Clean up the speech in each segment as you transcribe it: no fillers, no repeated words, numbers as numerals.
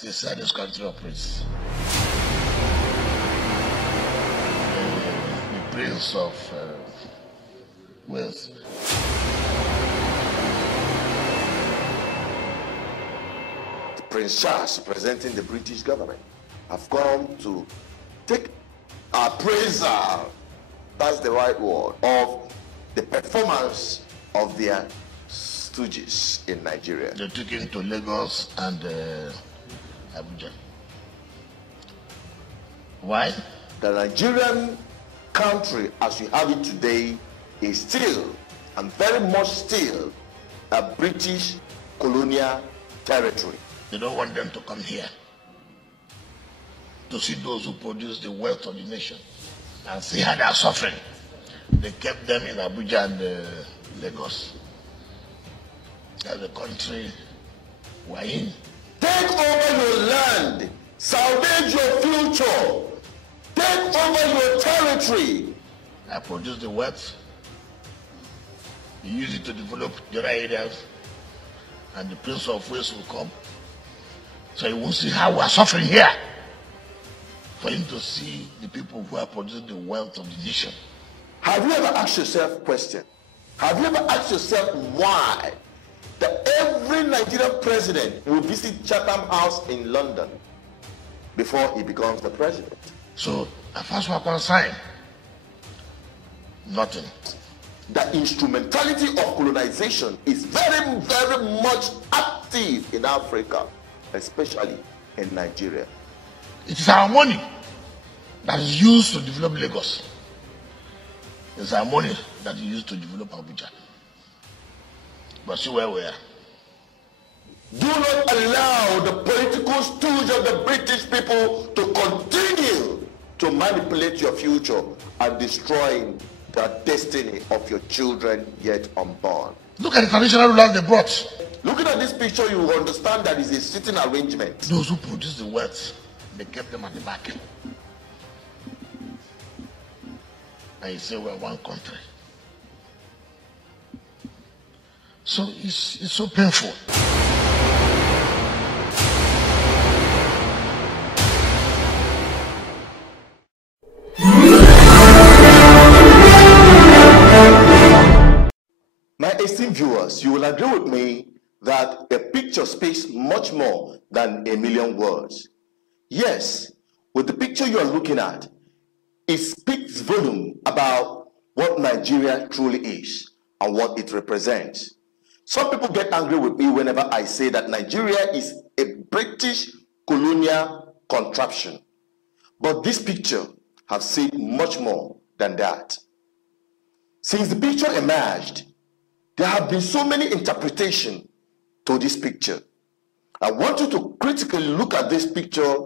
This is how this country operates. The Prince of Wales. Prince Charles, representing the British government, have come to take appraisal, that's the right word, of the performance of their stooges in Nigeria. They took him to Lagos and Abuja. Why? The Nigerian country, as we have it today, is still, and very much still, a British colonial territory. They don't want them to come here to see those who produce the wealth of the nation and see how they are suffering. They kept them in Abuja and Lagos. That's the country we're in. Take over your land, salvage your future, take over your territory. I produce the wealth, you use it to develop the other areas, and the Prince of Wales will come. So he won't see how we are suffering here. For him to see the people who are producing the wealth of the nation. Have you ever asked yourself a question? Have you ever asked yourself why that every Nigerian president will visit Chatham House in London before he becomes the president? So, as far as we're concerned, nothing. The instrumentality of colonization is very, very much active in Africa, especially in Nigeria. It is our money that is used to develop Lagos. It's our money that is used to develop Abuja. But see where we are. Do not allow the political stooge of the British people to continue to manipulate your future and destroying the destiny of your children yet unborn. Look at the traditional rulers they brought. Looking at this picture, you will understand that it's a sitting arrangement. Those who produce the wealth, they kept them at the back. And you say we're one country. So it's so painful. My esteemed viewers, you will agree with me that a picture speaks much more than a million words. Yes, with the picture you are looking at, it speaks volume about what Nigeria truly is and what it represents. Some people get angry with me whenever I say that Nigeria is a British colonial contraption. But this picture has said much more than that. Since the picture emerged, there have been so many interpretations to this picture. I want you to critically look at this picture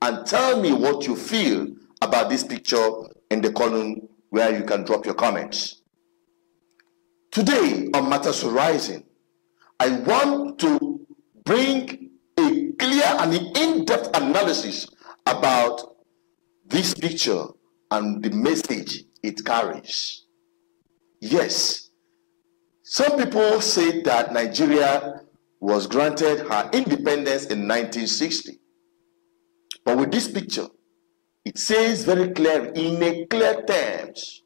and tell me what you feel about this picture in the column where you can drop your comments. Today on Matters Horizon, I want to bring a clear and in-depth analysis about this picture and the message it carries. Yes, some people say that Nigeria was granted her independence in 1960. But with this picture, it says very clear, in a clear terms,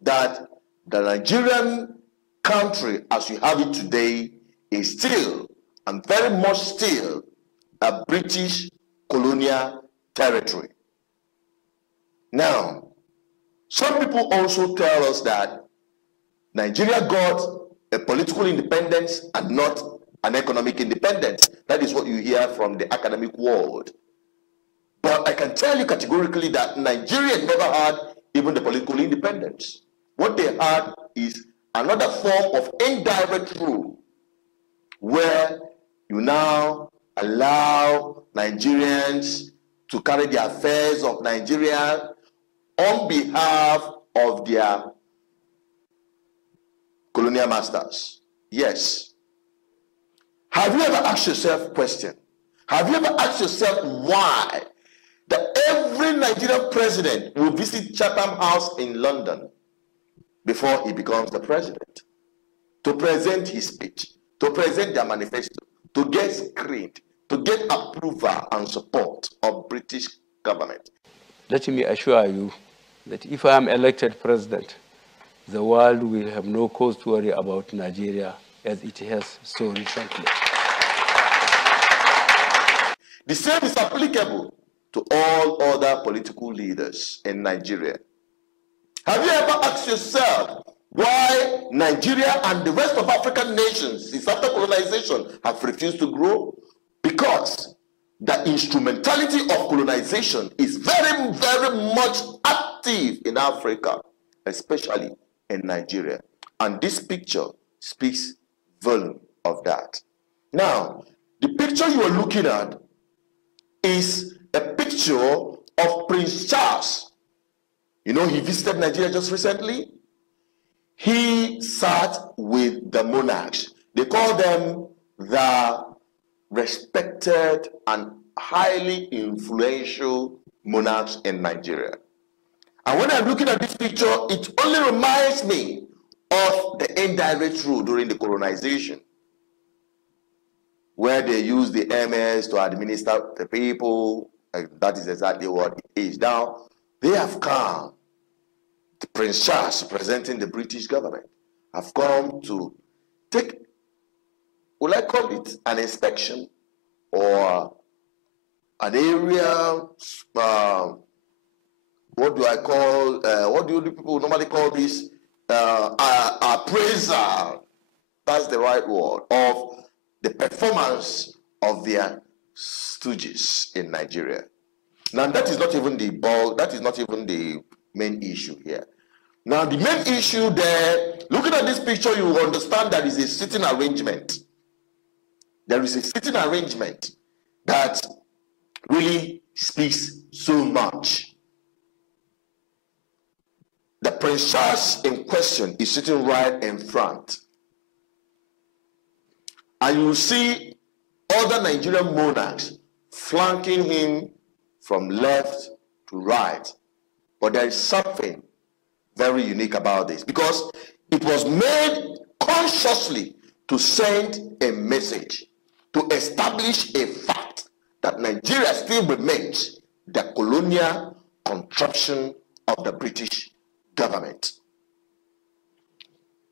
that the Nigerian country as we have it today is still, and very much still, a British colonial territory. Now, some people also tell us that Nigeria got a political independence and not an economic independence. That is what you hear from the academic world. But I can tell you categorically that Nigeria never had even the political independence. What they had is another form of indirect rule, where you now allow Nigerians to carry the affairs of Nigeria on behalf of their colonial masters. Yes. Have you ever asked yourself a question? Have you ever asked yourself why that every Nigerian president will visit Chatham House in London before he becomes the president, to present his speech, to present their manifesto, to get screened, to get approval and support of British government. Let me assure you that if I am elected president, the world will have no cause to worry about Nigeria as it has so recently. The same is applicable to all other political leaders in Nigeria. Have you ever asked yourself why Nigeria and the rest of African nations since after colonization have refused to grow? Because the instrumentality of colonization is very, very much active in Africa, especially in Nigeria. And this picture speaks volume of that. Now, the picture you are looking at is a picture of Prince Charles. You know, he visited Nigeria just recently. He sat with the monarchs. They call them the respected and highly influential monarchs in Nigeria. And when I'm looking at this picture, it only reminds me of the indirect rule during the colonization, where they use the MS to administer the people. And that is exactly what it is. Now, they have come, the Prince Charles, representing the British government, have come to take, will I call it an inspection or an area, what do I call, what do people normally call this? Appraisal, that's the right word, of the performance of their stooges in Nigeria. Now, that is not even the bulk, that is not even the main issue here. Now, the main issue there, looking at this picture, you will understand that is a sitting arrangement. There is a sitting arrangement that really speaks so much. The Prince Charles in question is sitting right in front. And you will see other Nigerian monarchs flanking him from left to right. But there is something very unique about this, because it was made consciously to send a message, to establish a fact that Nigeria still remains the colonial contraption of the British government.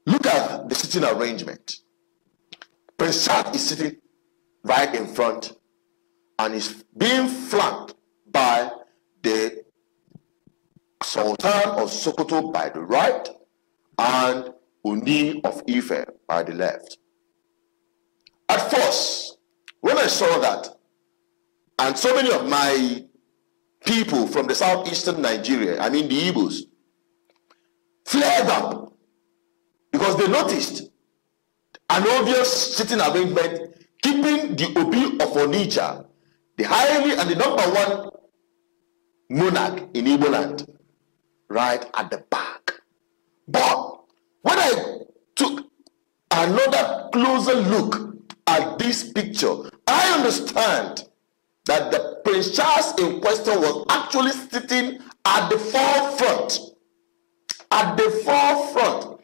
Look at the sitting arrangement. Prince Charles is sitting right in front and is being flanked by the Sultan of Sokoto by the right and Oni of Ife by the left. At first, when I saw that, and so many of my people from the southeastern Nigeria, I mean the Igbos, flared up because they noticed an obvious sitting arrangement keeping the Obi of Onitsha, the highly and the number one monarch in Igbo land, right at the back. But when I took another closer look at this picture, I understand that the Prince Charles in question was actually sitting at the forefront. At the forefront.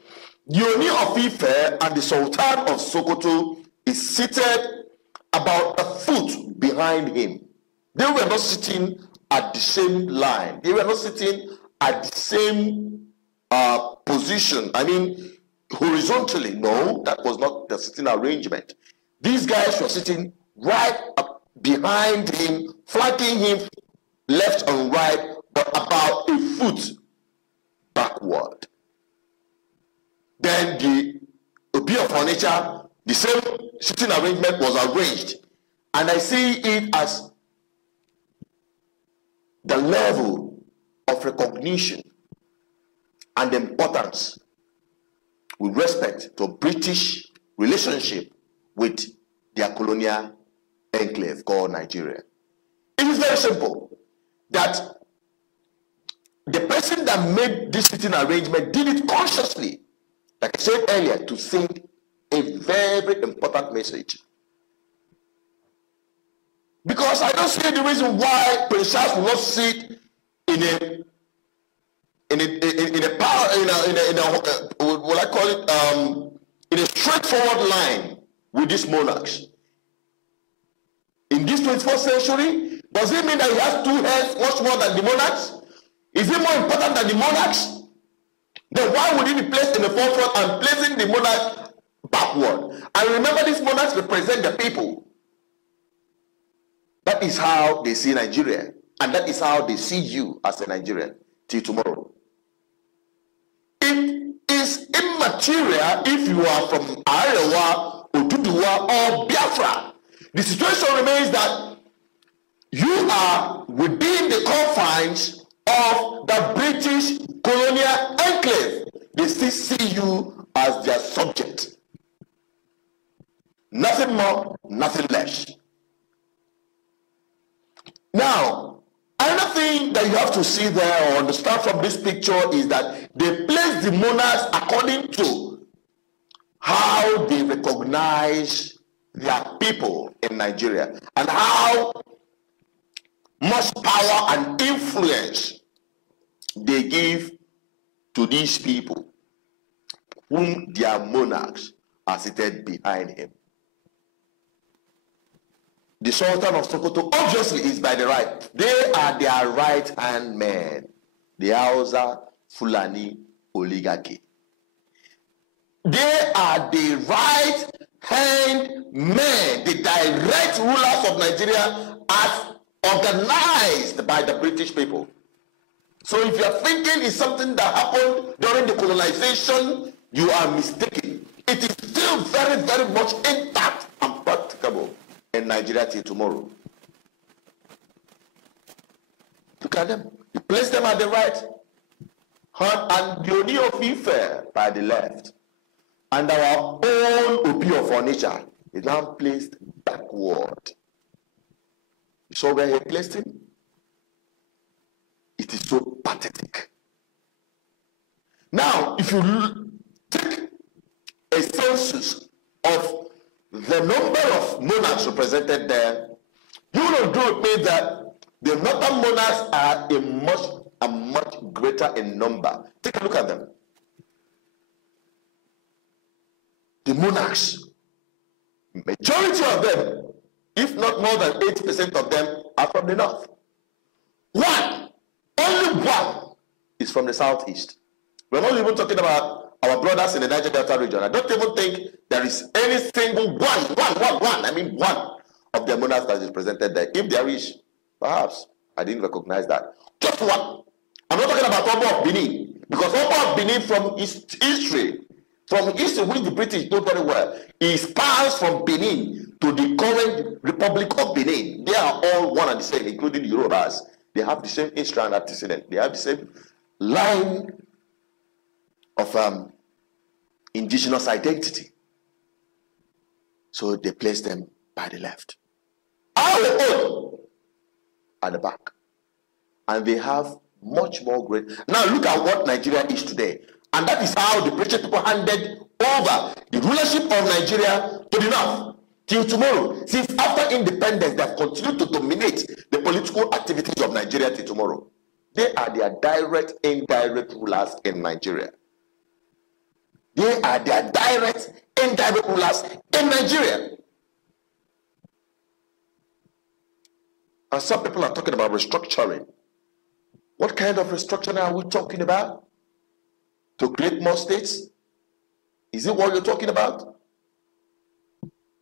The Oni of Ife and the Sultan of Sokoto is seated about a foot behind him. They were not sitting at the same line. They were not sitting at the same position. I mean, horizontally. No, that was not the sitting arrangement. These guys were sitting right up behind him, flanking him left and right, but about a foot backward. Then the Obi of Onitsha, the same sitting arrangement was arranged. And I see it as the level of recognition and importance with respect to British relationship with their colonial enclave called Nigeria. It is very simple that the person that made this sitting arrangement did it consciously, like I said earlier, to send a very important message. Because I don't see the reason why Prince Charles will not sit in a what I call it, in a straightforward line with these monarchs. in this 21st century? Does it mean that he has two heads much more than the monarchs? Is it more important than the monarchs? Then why would he be placed in the forefront and placing the monarch backward? And remember, these monarchs represent the people. That is how they see Nigeria. And that is how they see you as a Nigerian till tomorrow. It is immaterial if you are from Arewa, Oduduwa, or Biafra. The situation remains that you are within the confines of the British Colonial enclave. They still see you as their subject. Nothing more, nothing less. Now, another thing that you have to see there or understand from this picture is that they place the monarchs according to how they recognize their people in Nigeria and how much power and influence they give to these people whom their monarchs are seated behind him. The Sultan of Sokoto obviously is by the right. They are their right-hand men, the Hausa Fulani oligarchy. They are the right-hand men, the direct rulers of Nigeria as organized by the British people. So if you are thinking it's something that happened during the colonization, you are mistaken. It is still very, very much intact and practicable in Nigeria till tomorrow. Look at them. You place them at the right hand and the Oni of Ife by the left. And our own Obi of Onitsha is now placed backward. You saw where he placed him? It is so pathetic. Now, if you take a census of the number of monarchs represented there, you will agree with me that the northern monarchs are a much greater in number. Take a look at them. The monarchs, majority of them, if not more than 80% of them, are from the north. Only one is from the southeast. We're not even talking about our brothers in the Niger Delta region. I don't even think there is any single one of the monarchs that is presented there. If there is, perhaps I didn't recognize that. Just one. I'm not talking about Oba of Benin, because Oba of Benin from history, which the British know very well, he spans from Benin to the current Republic of Benin. They are all one and the same, including the Yorubas. They have the same history and antecedent. They have the same line of indigenous identity. So they place them by the left. Our own at the back. And they have much more great. Now look at what Nigeria is today. And that is how the British people handed over the rulership of Nigeria to the north. Till tomorrow. Since after independence, they have continued to dominate the political activities of Nigeria till tomorrow. They are their direct, indirect rulers in Nigeria. They are their direct, indirect rulers in Nigeria. And some people are talking about restructuring. What kind of restructuring are we talking about? To create more states? Is it what you're talking about?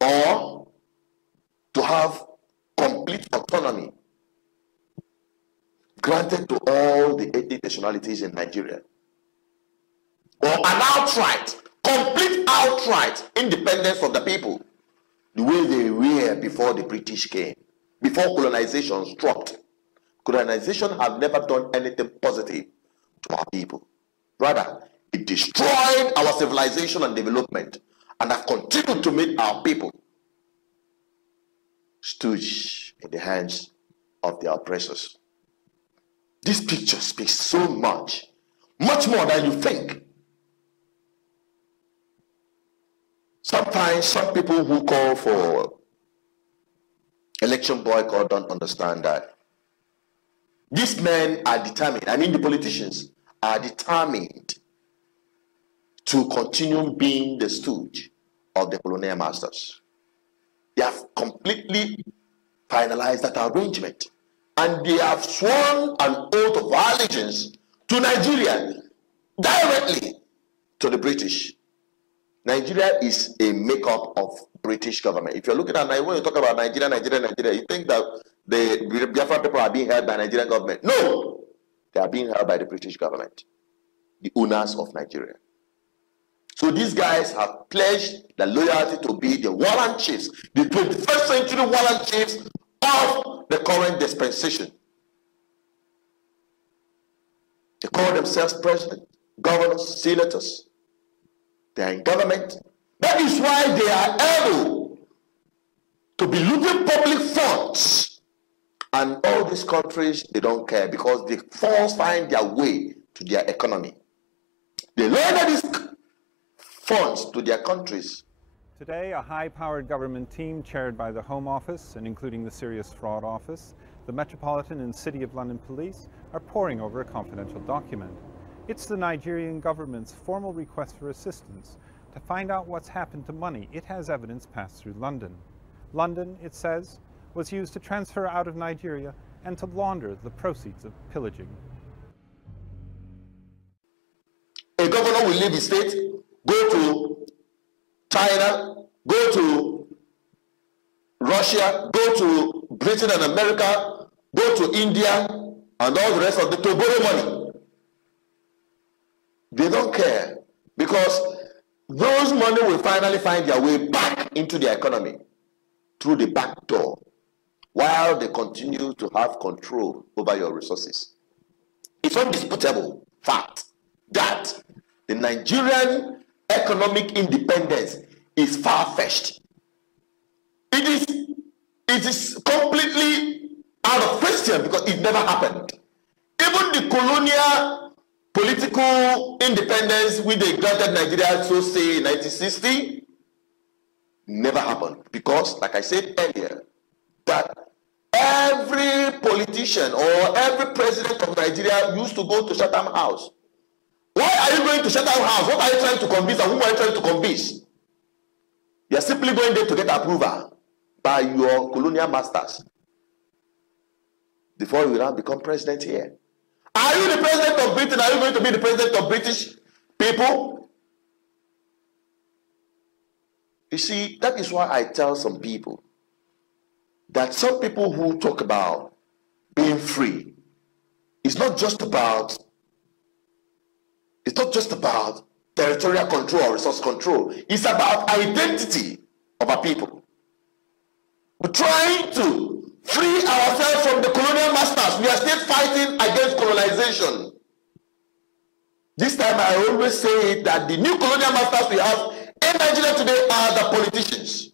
Or to have complete autonomy granted to all the ethnic nationalities in Nigeria? Or an complete outright independence of the people, the way they were before the British came, before colonization struck. Colonization have never done anything positive to our people. Rather, it destroyed our civilization and development, and have continued to make our people stooge in the hands of their oppressors. This picture speaks so much more than you think. Sometimes some people who call for election boycott don't understand that these men are determined, the politicians are determined to continue being the stooge of the colonial masters. They have completely finalize that arrangement. And they have sworn an oath of allegiance to Nigeria, directly to the British. Nigeria is a makeup of British government. If you're looking at, when you talk about Nigeria, you think that the Biafra people are being held by Nigerian government. No, they are being held by the British government, the owners of Nigeria. So these guys have pledged their loyalty to be the warrant chiefs, the 21st century warrant chiefs of the current dispensation. They call themselves president, governors, senators. They are in government. That is why they are able to be looting public funds. And all these countries, they don't care because the funds find their way to their economy. They launder these funds to their countries. Today, a high-powered government team chaired by the Home Office and including the Serious Fraud Office, the Metropolitan and City of London Police are poring over a confidential document. It's the Nigerian government's formal request for assistance to find out what's happened to money it has evidence passed through London. London, it says, was used to transfer out of Nigeria and to launder the proceeds of pillaging. A governor will leave the state, go to China, go to Russia, go to Britain and America, go to India, and all the rest of them to borrow money. They don't care because those money will finally find their way back into the economy through the back door while they continue to have control over your resources. It's undisputable fact that the Nigerian economic independence is far-fetched. It is completely out of question because it never happened. Even the colonial political independence which they granted Nigeria, so say in 1960, never happened because, like I said earlier, that every politician or every president of Nigeria used to go to Chatham House. Why are you going to Chatham House? What are you trying to convince and who are you trying to convince? You are simply going there to get approval by your colonial masters before you now become president here. Are you the president of Britain? Are you going to be the president of British people? You see, that is why I tell some people that some people who talk about being free, it's not just about territorial control or resource control. It's about identity of our people. We're trying to free ourselves from the colonial masters. We are still fighting against colonization. This time I always say that the new colonial masters we have in Nigeria today are the politicians.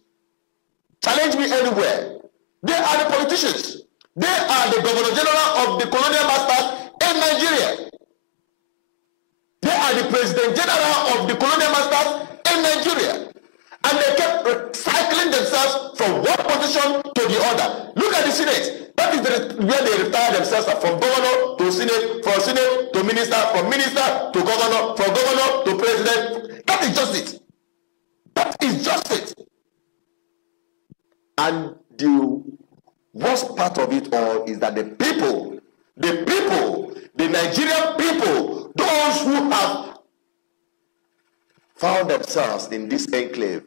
Challenge me anywhere. They are the politicians. They are the Governor General of the colonial masters in Nigeria. They are the President General of the colonial masters in Nigeria. And they kept recycling themselves from one position to the other. Look at the Senate. That is where they retire themselves from governor to Senate, from Senate to minister, from minister to governor, from governor to president. That is just it. That is just it. And the worst part of it all is that the Nigerian people, those who have found themselves in this enclave,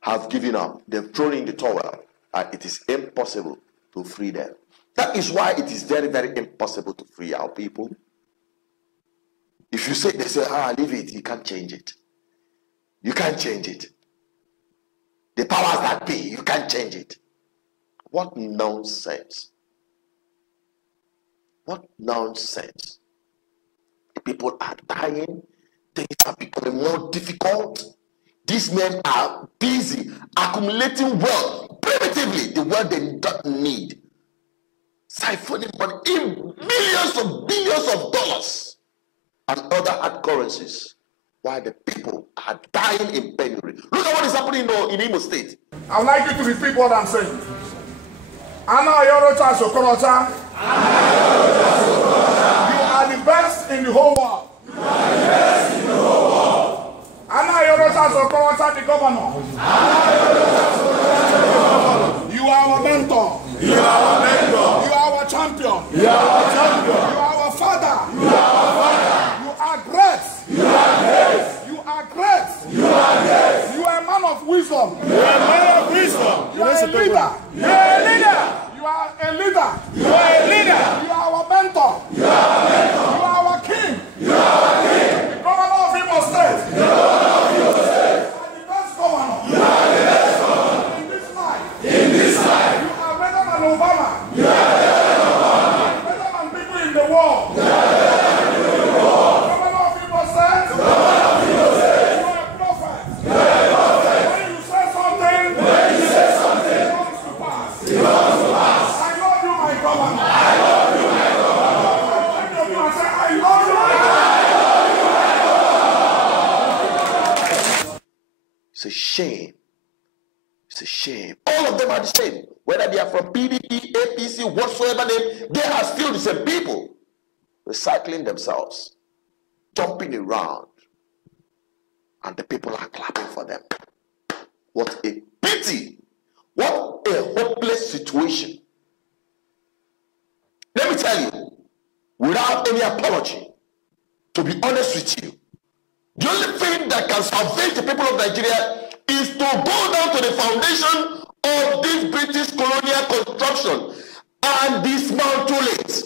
have given up. They've thrown in the towel, and it is impossible to free them. That is why it is very, very impossible to free our people. If you say, they say, leave it, you can't change it. You can't change it. The powers that be, you can't change it. What nonsense. What nonsense. People are dying. Things are becoming more difficult. These men are busy accumulating wealth primitively, the wealth they don't need. Siphoning money in billions of dollars and other hard currencies, while the people are dying in penury. Look at what is happening in Imo State. I'd like you to repeat what I'm saying. Ana Yorota Sokorota. You are the best in the whole world. You are the best in the whole world. Ana Yorota Sokorota, the governor. You are our mentor. You are our mentor. You are our champion. You are our champion. You are our father. You are our father. You are great. You are great. You are great. You are great. You are a man of wisdom. You are a man of wisdom. You are a leader. You are a leader. You are a leader. You are a leader. You are our mentor. You are our mentor. You are our king. You are our king. The governor of Imo State. The governor of Imo State. You are the best governor. You are the best governor. In this life. In this life. You are better than Obama. You are better than Obama. You are better than people in the world. You are better than people in the world. Governor of Imo State. Governor of Imo State. You are a prophet. You are a prophet. When you say something. When you say something. It comes to pass. It comes to pass. I love you, my governor. I love you, my governor. I say, I love you, my governor. It's a shame. It's a shame. All of them are the same. Whether they are from PDP, APC, whatsoever they are still the same people. Recycling themselves. Jumping around. And the people are clapping for them. What a pity. What a hopeless situation. Let me tell you, without any apology, to be honest with you, the only thing that can salvage the people of Nigeria is to go down to the foundation of this British colonial construction and dismantle it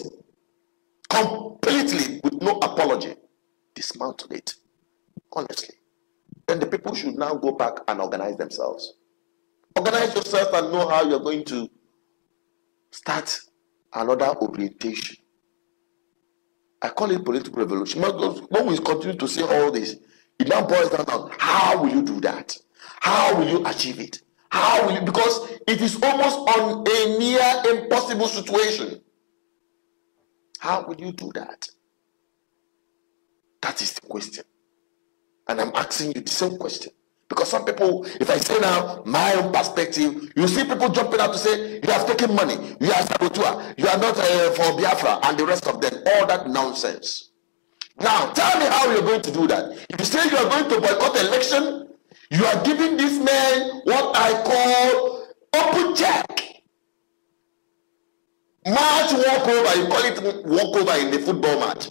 completely with no apology. Dismantle it, honestly. Then the people should now go back and organize themselves. Organize yourself and know how you're going to start another orientation. I call it political revolution. When we continue to say all this, it now boils down to how will you do that? How will you achieve it? How will you? Because it is almost on a near impossible situation. How will you do that? That is the question. And I'm asking you the same question. Because some people, if I say now my own perspective, you see people jumping out to say, you have taken money, you are saboteur, you are not for Biafra, and the rest of them. All that nonsense. Now, tell me how you're going to do that. If you say you are going to boycott the election, you are giving this man what I call open check. Match walkover, you call it walkover in the football match.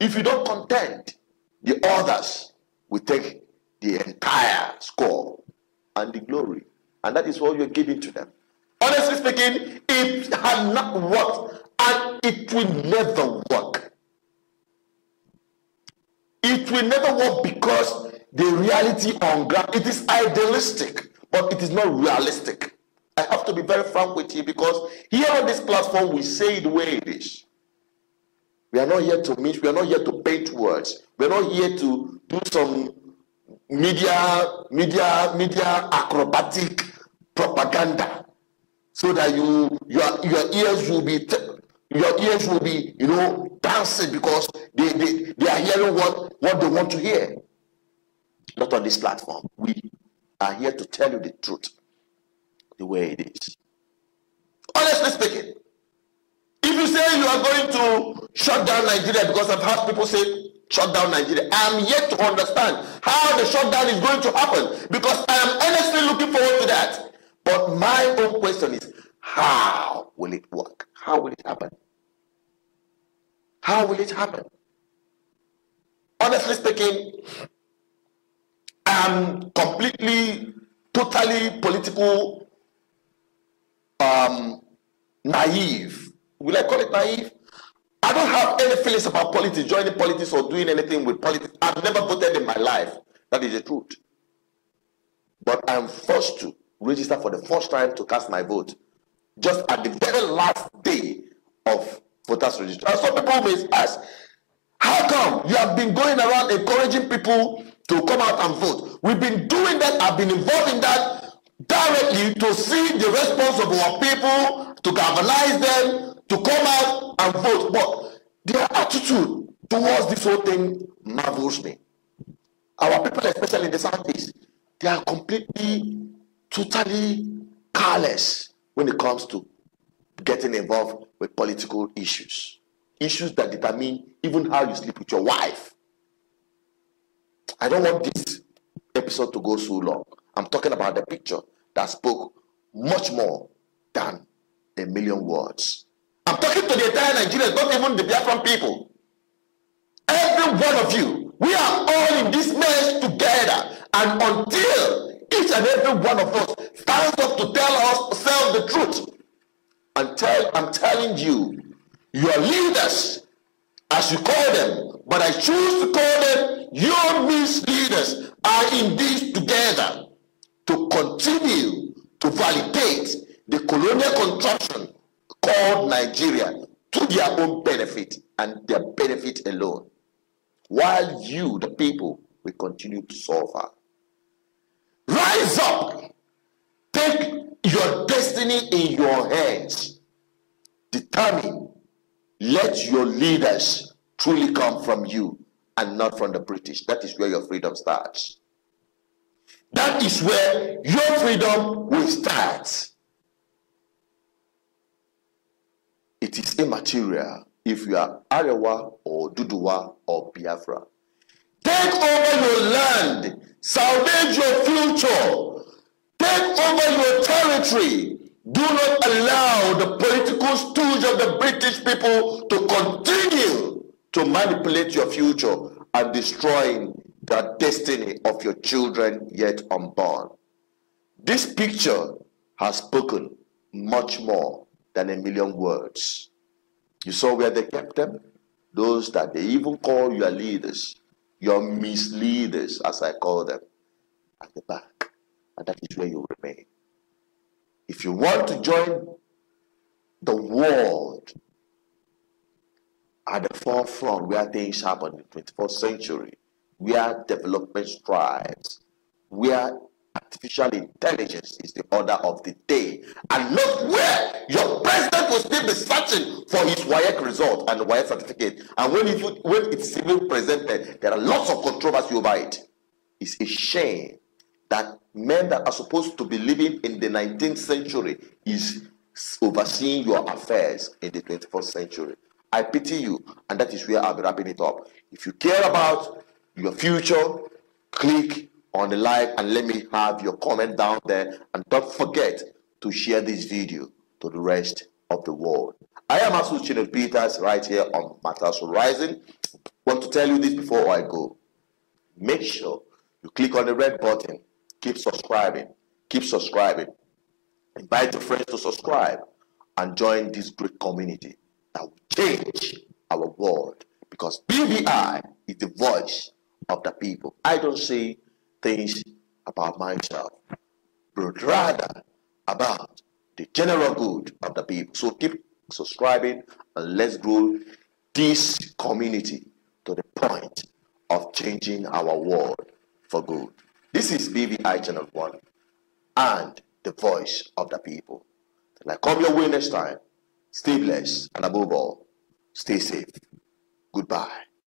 If you don't contend, the others will take the entire score and the glory. And that is what you're giving to them. Honestly speaking, it had not worked and it will never work. It will never work because the reality on ground, it is idealistic, but it is not realistic. I have to be very frank with you because here on this platform, we say it the way it is. We are not here to meet, we are not here to paint words. We are not here to do some media acrobatic propaganda so that your ears will be dancing because they are hearing what they want to hear. Not on this platform. We are here to tell you the truth the way it is. Honestly speaking, if you say you are going to shut down Nigeria, because I've heard people say shut down Nigeria, I am yet to understand how the shutdown is going to happen because I am honestly looking forward to that. But my own question is, how will it work? How will it happen? How will it happen? Honestly speaking, I'm completely, totally political naive. Will I call it naive? I don't have any feelings about politics, joining politics or doing anything with politics. I've never voted in my life. That is the truth. But I'm forced to register for the first time to cast my vote just at the very last day of voters registration. And some people may ask, how come you have been going around encouraging people to come out and vote? We've been doing that. I've been involved in that directly to see the response of our people, to galvanize them, to come out and vote. But their attitude towards this whole thing marvels me. Our people, especially in the Southeast, they are completely, totally careless when it comes to getting involved with political issues. Issues that determine even how you sleep with your wife. I don't want this episode to go so long. I'm talking about the picture that spoke much more than a million words. I'm talking to the entire Nigerians, not even the Biafran people. Every one of you, we are all in this mess together. And until each and every one of us stands up to tell ourselves the truth, I'm telling you, your leaders, as you call them, but I choose to call them your misleaders, are in this together to continue to validate the colonial contraption called Nigeria to their own benefit and their benefit alone, while you, the people, will continue to suffer. Rise up. Take your destiny in your hands. Determine. Let your leaders truly come from you and not from the British. That is where your freedom starts. That is where your freedom will start. It is immaterial if you are Arewa or Duduwa or Biafra. Take over your land. Salvage your future. Take over your territory. Do not allow the political stooge of the British people to continue to manipulate your future and destroying the destiny of your children yet unborn. This picture has spoken much more than a million words. You saw where they kept them? Those that they even call your leaders, your misleaders, as I call them, at the back. And that is where you remain. If you want to join the world at the forefront where things happen in the 21st century, where development strives, where artificial intelligence is the order of the day, and not where your president will still be searching for his Wike result and the Wike certificate. And when it's even presented, there are lots of controversy over it. It's a shame that men that are supposed to be living in the 19th century is overseeing your affairs in the 21st century. I pity you, and that is where I'll be wrapping it up. If you care about your future, click on the like and let me have your comment down there. And don't forget to share this video to the rest of the world. I am Asu Peters right here on Matters Horizon. Want to tell you this before I go. Make sure you click on the red button. Keep subscribing. Keep subscribing. Invite your friends to subscribe and join this great community that will change our world. Because BVI is the voice of the people. I don't say things about myself, but rather about the general good of the people. So keep subscribing and let's grow this community to the point of changing our world for good. This is BVI Channel 1 and the voice of the people. Till I come your way next time, stay blessed and above all, stay safe. Goodbye.